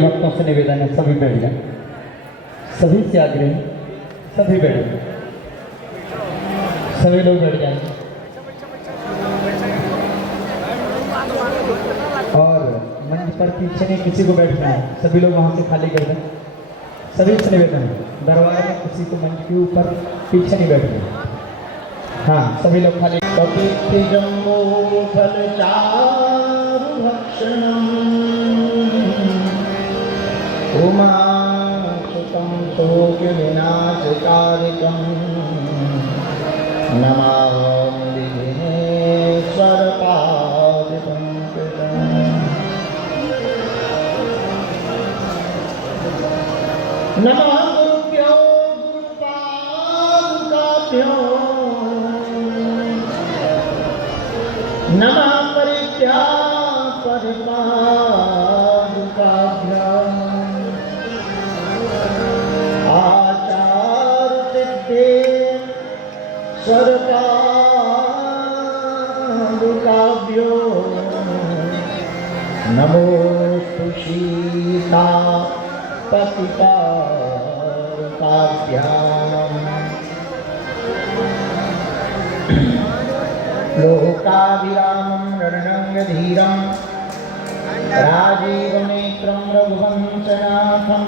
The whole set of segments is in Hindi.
सभी भक्तों से निवेदन है, सभी बैठ जाएं, सभी से आग्रह है, सभी बैठ जाएं, सभी लोग बैठ जाएं। और मंच पर पीछे नहीं किसी को बैठना है, सभी लोग वहां से खाली कर दें। सभी से निवेदन है, दरबार में किसी को मंच के ऊपर पीछे नहीं बैठना। हाँ, सभी लोग खाली। कपित्थि जम्बो फल चारु भक्षणम् उमासुतं शोक विनाशकारिकम् नमामि विघ्नेश्वर पादपङ्कजम्। नमः गुरुभ्यो गुरुपादुकाभ्यो नमः परिपादुकाभ्याम् आचार्यसिद्धेश्वरपादुकाभ्यो नमोस्तु सीतापतिपादुकाभ्याम्। लोकाभिरामं रणरङ्गधीरं राजीवनेत्रं रघुवंशनाथं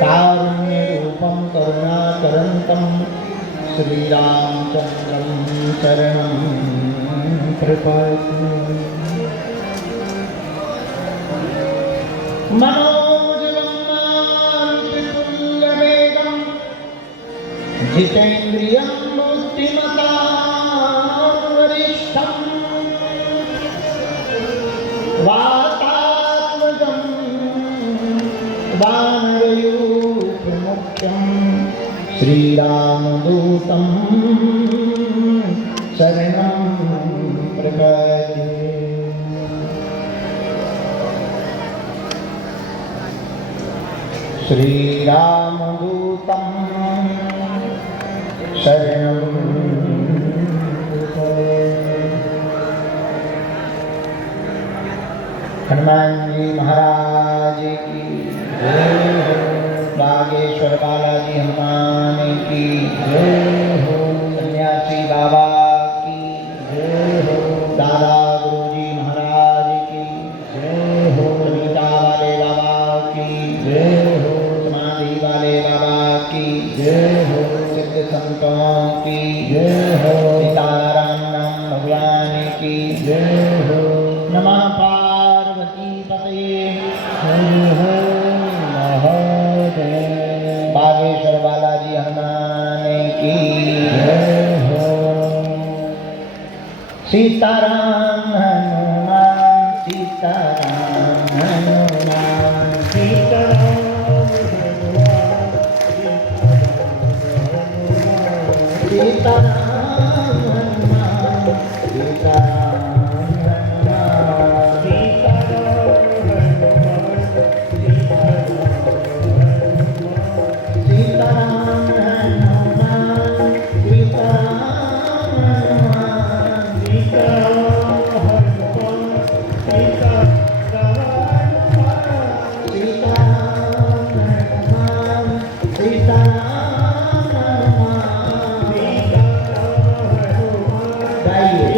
कारुण्यरूपं करुणाकरन्तं श्रीरामचन्द्रं शरणं प्रपद्ये। मनोजवं मारुतितुल्यवेगं जितेन्द्रियं वातात्मजं वानरयूथमुख्यं श्रीरामदूतं शरणं प्रपद्ये। श्रीरामदूतं शरणं हनुमान जी महाराज की जय हो। बागेश्वर बालाजी हनुमान की जय हो। सन्यासी बाबा की जय हो। दादा गुरुजी महाराज की जय हो। सविता वाले बाबा की जय हो। समाधि वाले बाबा की जय हो। सिद्ध संतों की जय हो। सीताराम नाम भगवान की जय हो। नमः बागेश्वर बालाजी हनुमान की जय हो। सीताराम हनुमान सीताराम हनुमान सीताराम सीताराम हनुमान सीताराम गाइए।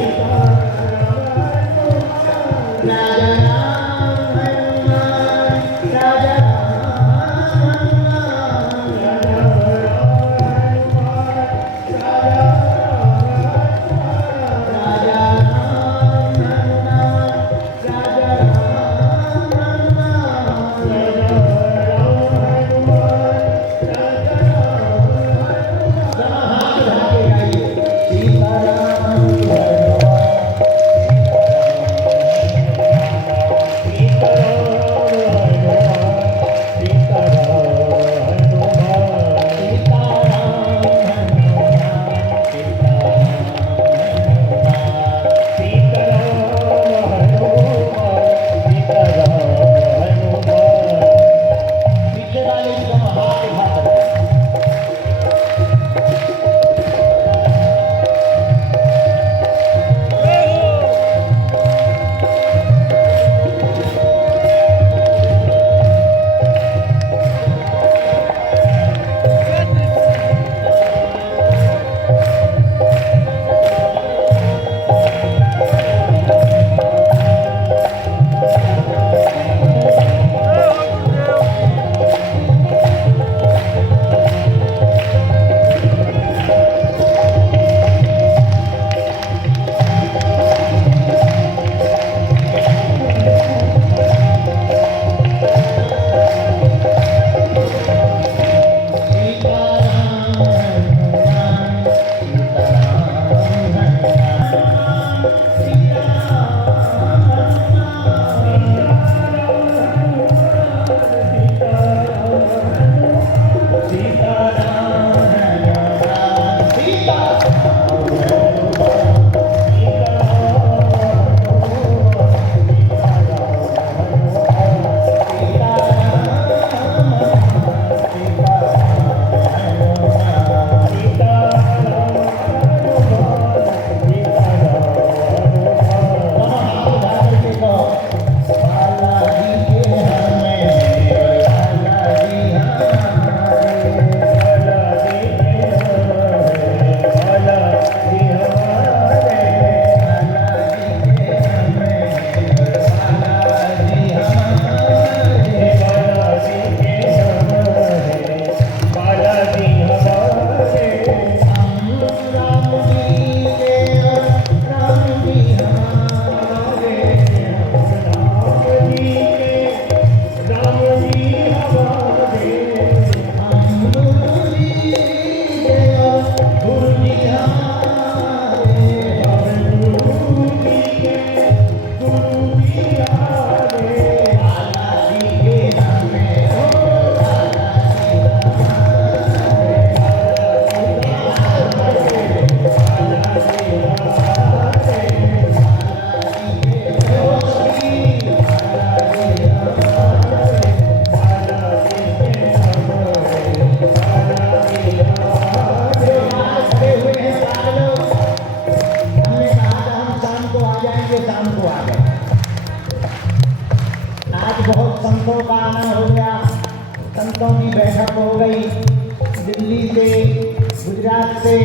गुजरात से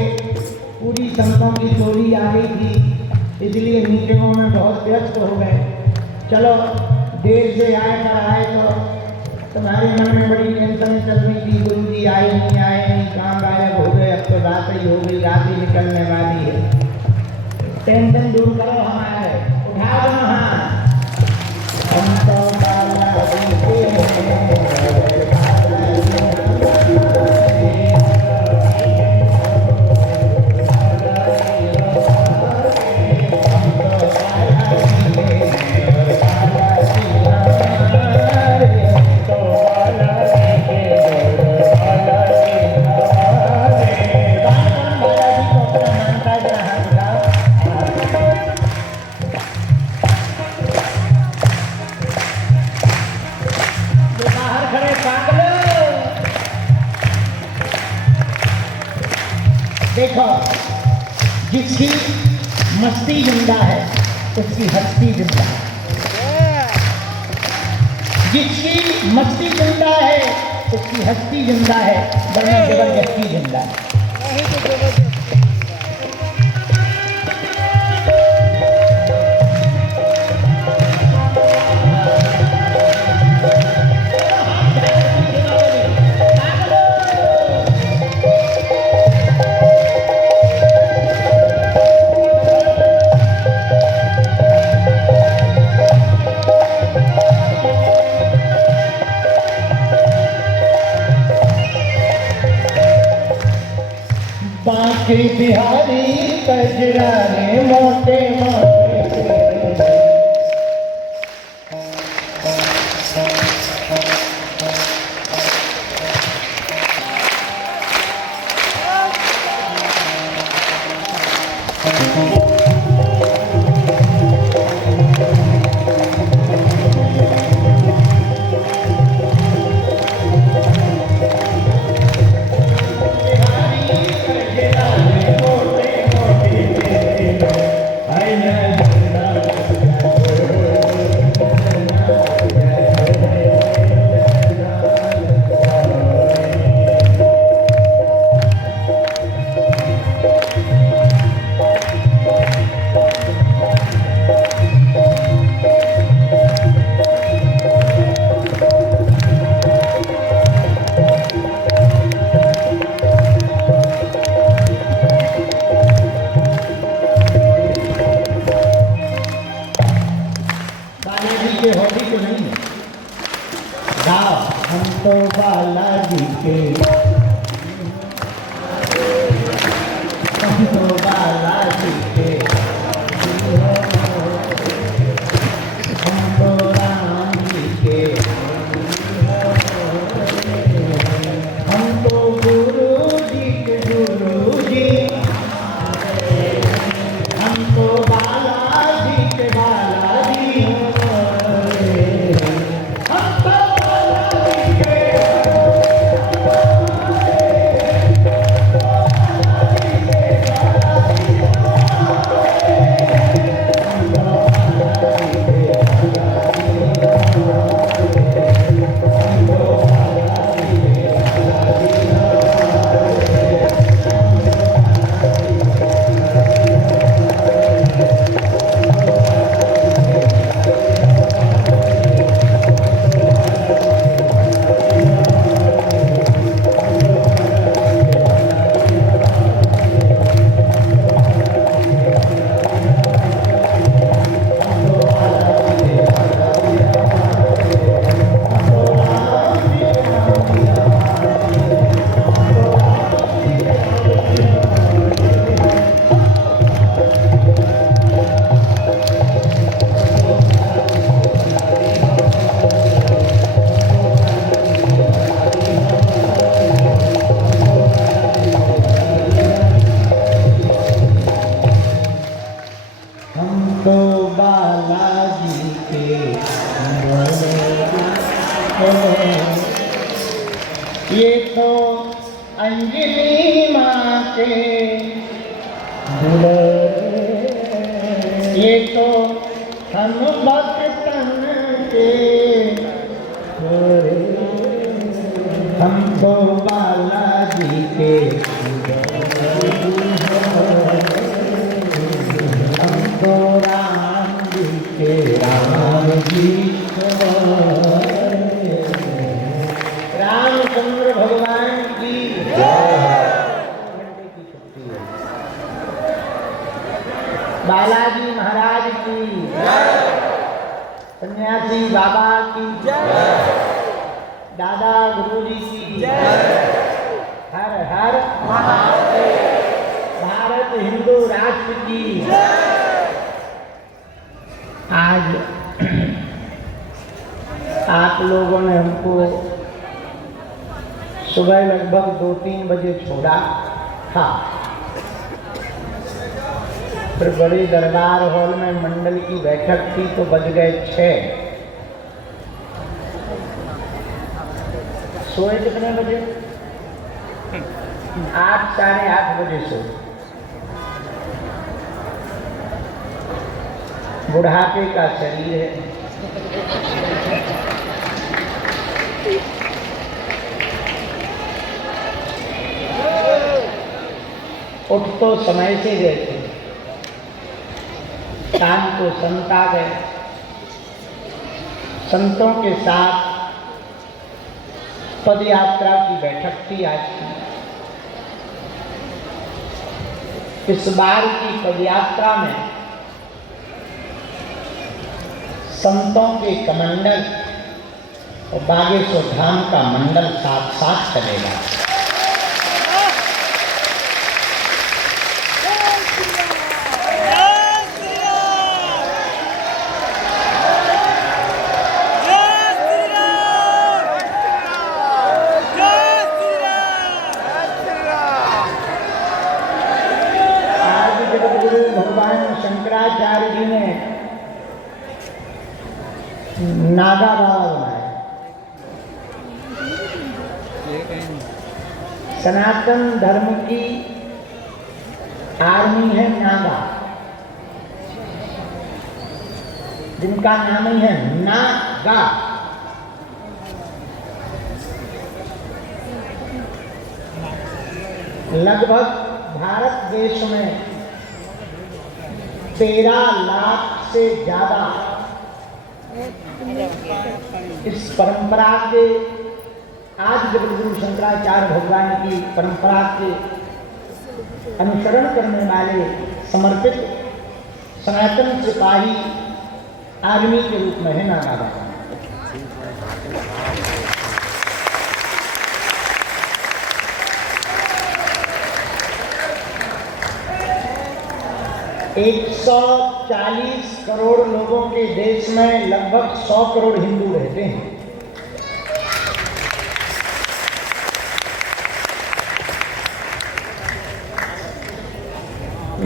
पूरी संतों की टोली आ गई थी, इसलिए मीटिंगों में बहुत व्यस्त हो गए। चलो देर से आए तो तुम्हारे मन में बड़ी टेंशन चल रही थी, गुरु जी आए नहीं, कहाँ गायब हो गए, अब तो रात ही हो गई, रात ही निकलने वाली है। टेंशन दूर करो हमारे, उठा दो हाथ। हम तो बाला जी देखो, जिसकी मस्ती जिंदा है उसकी हस्ती जिंदा है, जिसकी मस्ती जिंदा है उसकी हस्ती जिंदा है, वरना जबरदस्ती जिंदा है। बांके बिहारी कजराने मोटे मोटे हम तो बालाजी के, हम तो बालाजी के, हम तो राम जी के, हम तो गुरु जी के गुरु जी, हम तो बालाजी के बालाजी, ये तो अंजलि माँ के ये तो हम भक्तन के, हमको बालाजी के रामचंद्र भगवान की बालाजी महाराज की सन्यासी बाबा की दादा गुरुजी की हर हर महादेव। भारत हिंदू राष्ट्र की। आज आप लोगों ने हमको सुबह लगभग 2-3 बजे छोड़ा था। फिर बड़ी दरबार हॉल में मंडल की बैठक थी तो बज गए 6। सोए कितने बजे? 8 साढ़े 8 बजे सोए। बुढ़ापे का शरीर है। उठ तो समय से गए थे, शाम को संत आ गए। संतों के साथ पद यात्रा की बैठक थी आज की। इस बार की पद यात्रा में संतों के कमंडल और बागेश्वर धाम का मंडल साथ साथ चलेगा। शंकराचार्य जी ने नागा बाबा बनाया। सनातन धर्म की आर्मी है नागा, जिनका नाम ही है नागा। लगभग भारत देश में 13 लाख से ज्यादा इस परंपरा के, आज जगतगुरु शंकराचार्य भगवान की परंपरा के अनुसरण करने वाले समर्पित सनातन सिपाही आर्मी के रूप में है नागा बाबा। 140 करोड़ लोगों के देश में लगभग 100 करोड़ हिंदू रहते हैं।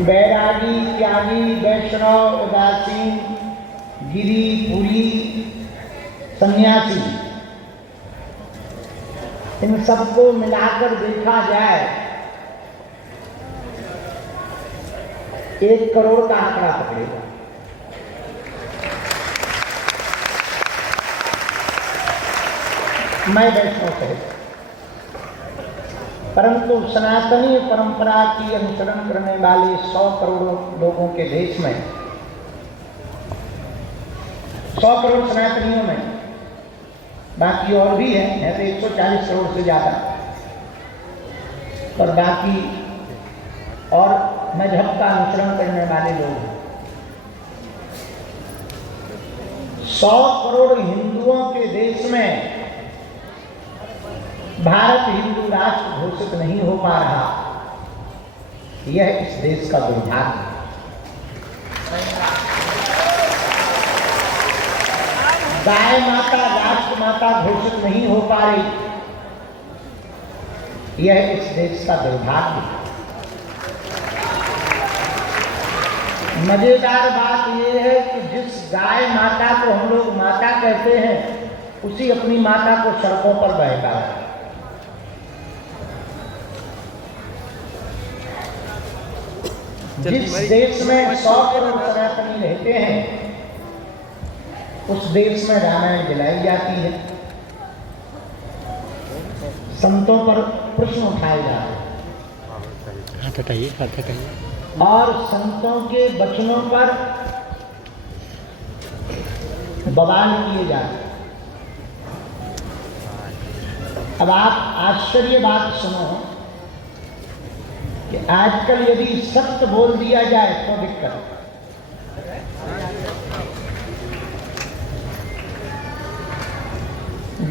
बैरागी, त्यागी, वैष्णव, उदासीन, गिरी, पुरी, सन्यासी, इन सबको मिलाकर देखा जाए 1 करोड़ का आंकड़ा पकड़ेगा। मैं वैष्णव से, परंतु सनातनी परंपरा की अनुसरण करने वाले 100 करोड़ लोगों के देश में, 100 करोड़ सनातनियों में, बाकी और भी है तो 140 करोड़ से ज्यादा, और बाकी और मजहब का अनुसरण करने वाले लोग। 100 करोड़ हिंदुओं के देश में भारत हिंदू राष्ट्र घोषित नहीं हो पा रहा, यह इस देश का दुर्भाग्य है। गाय माता राष्ट्र माता घोषित नहीं हो पा रही, यह इस देश का दुर्भाग्य है। मजेदार बात यह है कि जिस गाय माता को हम लोग माता कहते हैं, उसी अपनी माता को सड़कों पर बहका है। जिस देश में 100 करोड़ सनातनी रहते हैं, उस देश में रामायण जलाई जाती है, संतों पर प्रश्न उठाए जा रहे हैं, हाथ हटाइए, और संतों के वचनों पर बवाल किए जा रहे। अब आप आश्चर्य बात सुनो कि आजकल यदि सत्य बोल दिया जाए तो दिक्कत।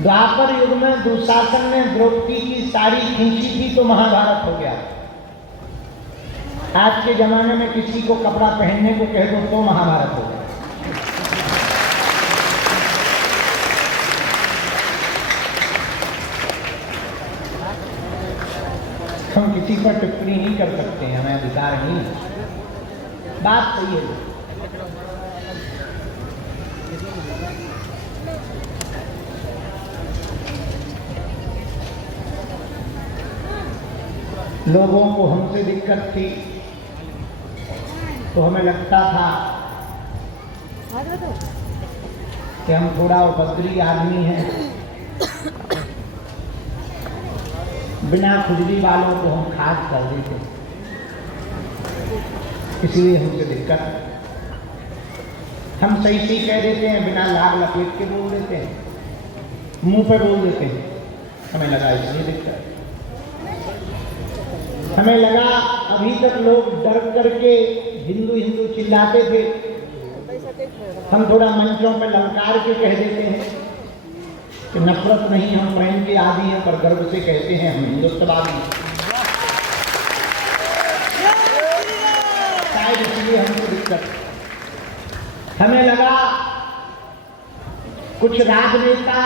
द्वापर युग में दुशासन ने द्रौपदी की साड़ी खींची थी तो महाभारत हो गया। आज के जमाने में किसी को कपड़ा पहनने को कह दो तो महाभारत हो गया। हम किसी पर टिप्पणी नहीं कर सकते हैं, हमें अधिकार नहीं है। बात सही है। लोगों को हमसे दिक्कत थी तो हमें लगता था कि हम थोड़ा उपद्रवी आदमी हैं, बिना खुजली वालों को हम खास कर देते, इसलिए हमसे दिक्कत। हम सही सही कह देते हैं, बिना लाभ लपेट के बोल देते हैं, मुंह पे बोल देते हैं। हमें लगा इसलिए दिक्कत। हमें लगा अभी तक लोग डर करके हिंदू हिंदू चिल्लाते थे, हम थोड़ा मंचों पर ललकार के कह देते हैं कि नफरत नहीं, हम प्रेम के आदी हैं, पर गर्व से कहते हैं हम हिंदुत्ववादी। शायद इसलिए हमको दिक्कत। हमें लगा कुछ राजनेता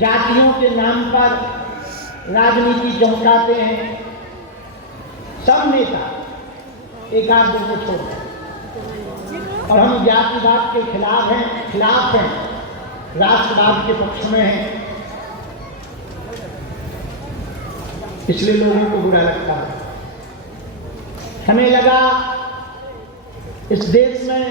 जातियों के नाम पर राजनीति चमकाते हैं। सब नेता एक आध दो को छोड़, और हम जातिवाद के खिलाफ हैं, राष्ट्रवाद के पक्ष में हैं, इसलिए लोगों को बुरा लगता है। हमें लगा इस देश में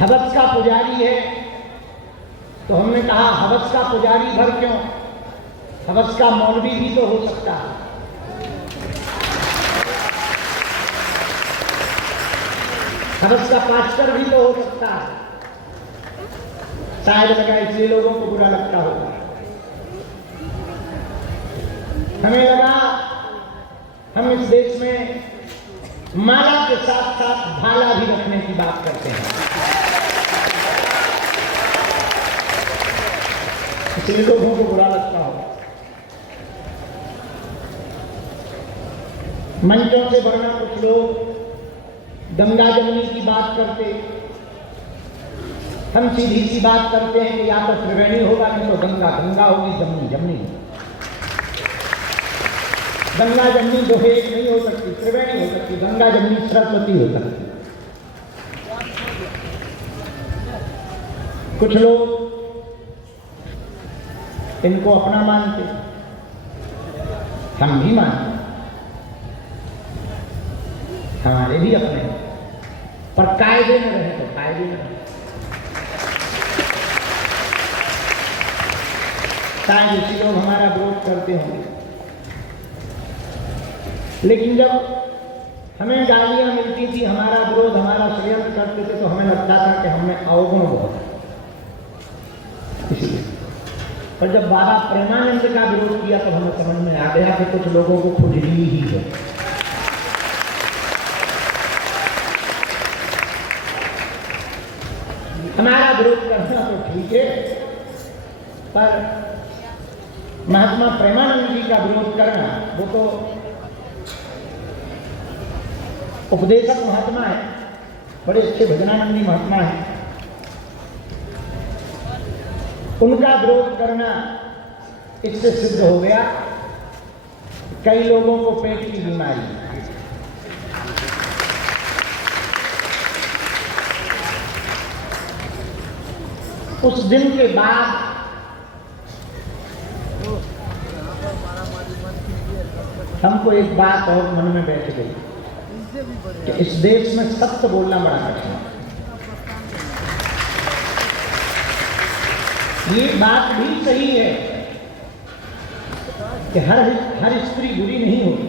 हवस का पुजारी है, तो हमने कहा हवस का पुजारी भर क्यों, हवस का मौलवी भी तो हो सकता है। हवस का पास्टर भी तो हो सकता है। शायद लगा इसलिए लोगों को बुरा लगता होगा। हमें लगा हम इस देश में माला के साथ साथ भाला भी रखने की बात करते हैं, इसलिए लोगों को बुरा लगता होगा। मंचों से वरना कुछ लोग गंगा जमुनी की बात करते, हम सीधी सी बात करते हैं कि या तो त्रिवेणी होगा नहीं तो गंगा गंगा होगी, जमुनी जमुनी। गंगा जमुनी दो एक नहीं हो सकती, त्रिवेणी हो सकती, गंगा जमुनी सरस्वती हो सकती। कुछ लोग इनको अपना मानते, हम भी मानते, हमारे भी अपने, पर कायदे में रहे तो कायदे में रहे। शायद इसी लोग हमारा विरोध करते होंगे, लेकिन जब हमें गालियां मिलती थी, हमारा विरोध, हमारा षड्यंत्र करते थे, तो हमें लगता था कि हमने अवगुण बहुत, इसलिए। पर जब बाबा प्रेमानंद का विरोध किया तो हमें समझ में आ गया कि कुछ लोगों को खुजली ही है। हमारा विरोध करना तो ठीक है, पर महात्मा प्रेमानंद जी का विरोध करना, वो तो उपदेशक महात्मा है, बड़े अच्छे भजनानंदी महात्मा है, उनका विरोध करना इससे सिद्ध हो गया कई लोगों को पेट की बीमारी। उस दिन के बाद हमको एक बात और मन में बैठ गई कि इस देश में सत्य बोलना बड़ा कठिन है। ये बात भी सही है कि हर स्त्री बुरी नहीं होती,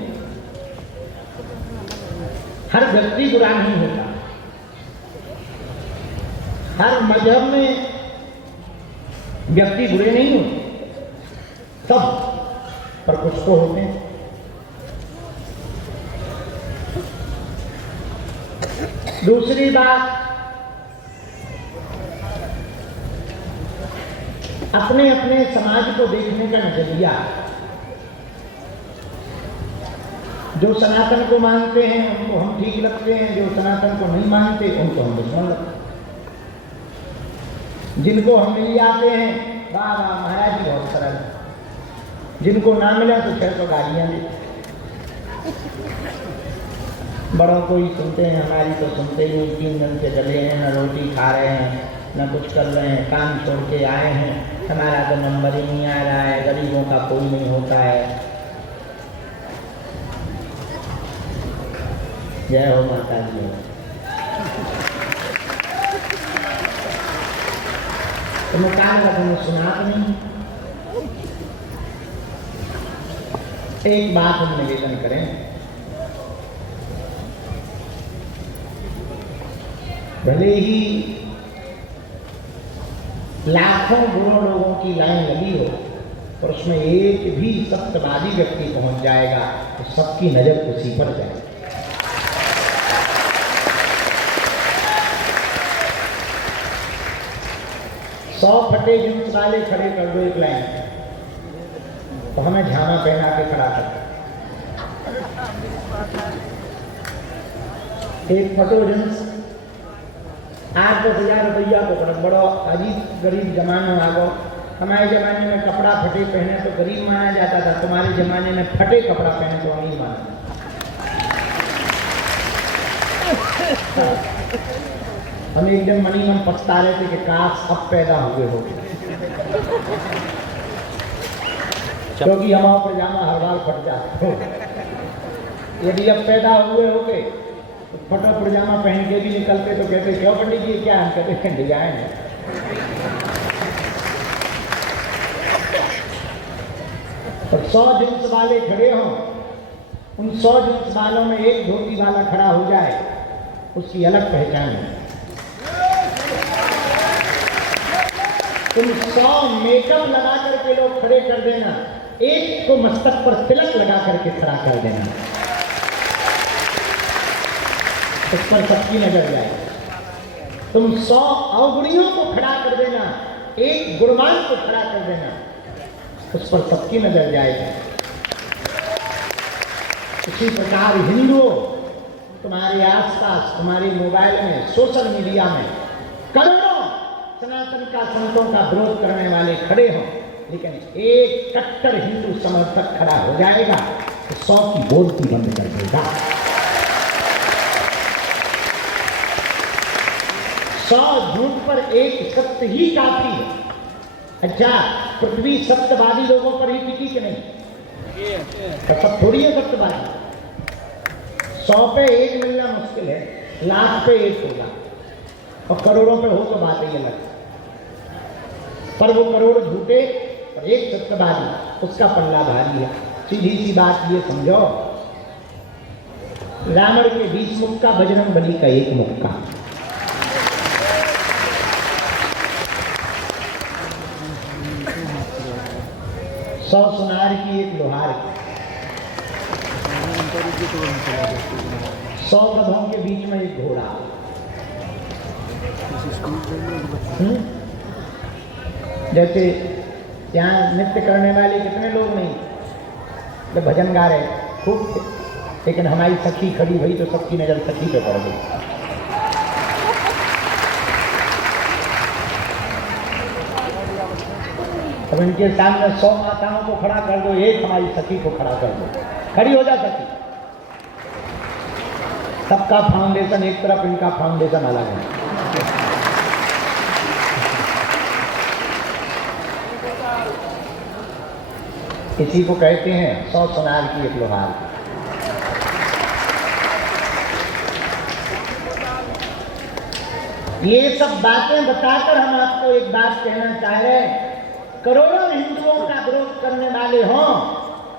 हर व्यक्ति बुरा नहीं होता, हर मजहब में व्यक्ति बुरे नहीं होते, सब, पर कुछ तो होते हैं। दूसरी बात, अपने अपने समाज को देखने का नजरिया। जो सनातन को मानते हैं उनको हम ठीक लगते हैं, जो सनातन को नहीं मानते उनको हम दुश्मन लगते हैं। जिनको हम मिल जाते हैं, वाह वाह महाराज जी बहुत सरल, जिनको ना मिला तो फिर तो गालियां देते। बड़ों को ही सुनते हैं, हमारी तो सुनते ही नहीं। 3 दिन से गले हैं, न रोटी खा रहे हैं, न कुछ कर रहे हैं, काम छोड़ के आए हैं, हमारा तो नंबर ही नहीं आ रहा है, गरीबों का कोई नहीं होता है। जय हो माता जी। तो मैं कहा लगा तुम्हें सुना तो नहीं। एक बात हम निवेदन करें, भले ही लाखों बुरों लोगों की लाइन लगी हो और उसमें एक भी सत्यवादी व्यक्ति पहुंच जाएगा तो सबकी नजर उसी पर जाएगी। 100 फटे जींस वाले खड़े कर दो एक लाइन, तो हमें झामा पहना के खड़ा कर। एक फटो जींस 8-10 रुपया को पड़ा, बड़ो अजीब गरीब जमाना आ गो। हमारे जमाने में कपड़ा फटे पहने तो गरीब माना जाता था, तुम्हारे जमाने में फटे कपड़ा पहने तो अमीर माना। हम एक दिन मनी मन पछता रहे थे कि काश अब पैदा हुए हो, क्योंकि हमारा पजामा हर बार फट जाता। यदि अब पैदा हुए हो के फटा पजामा पहन के भी निकलते तो कहते क्यों पंडित जी क्या? हम कहते हैं डिजाइन है। तो 100 जींस वाले खड़े हों, उन 100 जींस वालों में एक धोती वाला खड़ा हो जाए, उसकी अलग पहचान है। तुम 100 मेकअप लगा करके लोग खड़े कर देना, एक को मस्तक पर तिलक लगा करके खड़ा कर देना, उस पर सबकी नजर जाए। तुम 100 अवगुणियों को खड़ा कर देना, एक गुणवान को खड़ा कर देना, उस पर सबकी नजर जाएगी। इसी प्रकार हिंदुओं, तुम्हारे आसपास, तुम्हारे मोबाइल में, सोशल मीडिया में करोड़ों सनातन का, संतों का विरोध करने वाले खड़े हों, लेकिन एक कट्टर हिंदू समर्थक खड़ा हो जाएगा तो 100 की बोलती बंद कर देगा। 100 झूठ पर एक सत्य ही काफी है। अच्छा, पृथ्वी सत्यवादी लोगों पर ही टिकी कि नहीं? तो सब थोड़ी है सत्यवादी। 100 पे 1 मिलना मुश्किल है, लाख पे 1 होगा, और करोड़ों पे हो तो बात ही अलग। पर वो करोड़ झूठे और एक सत्यवादी, उसका पल्ला भारी है। सीधी सी बात ये समझो, रावण के 20 मुक्का, बजरंगबली का 1 मुक्का। सौ सुनार की 1 लोहार की, 100 गधों के बीच में 1 घोड़ा। जैसे यहाँ नृत्य करने वाले कितने लोग नहीं, तो भजन गा रहे खूब थे, लेकिन हमारी सखी खड़ी हुई तो सबकी नजर सखी पे पड़ गई। अब इनके सामने 100 माताओं को खड़ा कर दो, एक हमारी सखी को खड़ा कर दो, खड़ी हो जा सखी। सबका फाउंडेशन एक तरफ, इनका फाउंडेशन अलग है। इसी को कहते हैं 100 सुनार की 1 लोहार की। ये सब बातें बताकर हम आपको एक बात कहना चाह रहे हैं, करोड़ों हिंदुओं का विरोध करने वाले हों,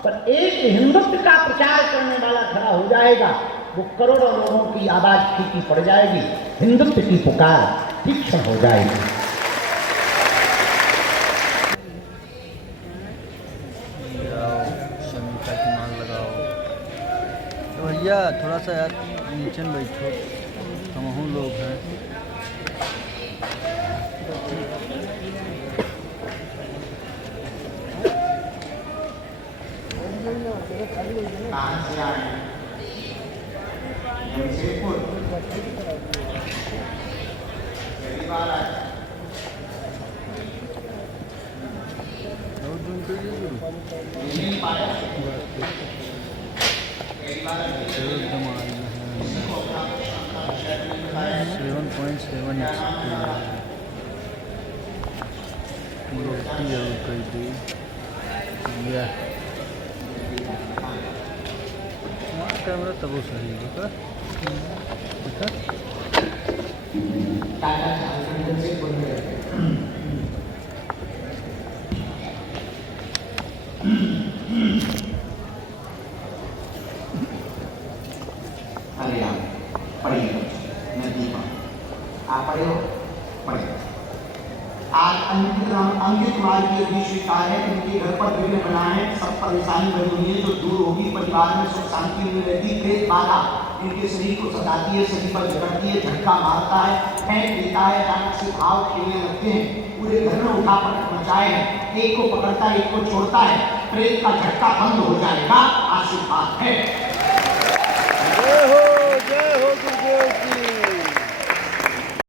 पर एक हिंदुत्व का प्रचार करने वाला खड़ा हो जाएगा वो करोड़ों लोगों की आवाज फीकी पड़ जाएगी, हिंदुत्व की पुकार तीक्ष्ण हो जाएगी। तो भैया थोड़ा सा यार नीचे में बैठो, हम लोग हैं। कहाँ से आए? जमशेदपुर। पहली बार आए? नहीं पाया? पहली बार आए? 7.7 रोटी जरूर कर दी कैमरा तब वो सही है हरे राम। पढ़िए, मैं दीपा। आप पढ़े हो? पढ़े। आज अंकित कुमार की भी स्वीकार है, उनके घर पर विघ्न बना है, सब परेशानी बनी हुई है जो दूर होगी, परिवार में सुख शांति नहीं रहती, प्रेत बाधा इनके शरीर को सताती है, शरीर पर झपटती है, झटका मारता है, फेंक देता है, अचानक से भाव खेलने लगते हैं, पूरे घर में उठा पटक मचाए हैं, एक को पकड़ता है, एक को छोड़ता है, प्रेत का झटका बंद हो जाएगा, आशीर्वाद है।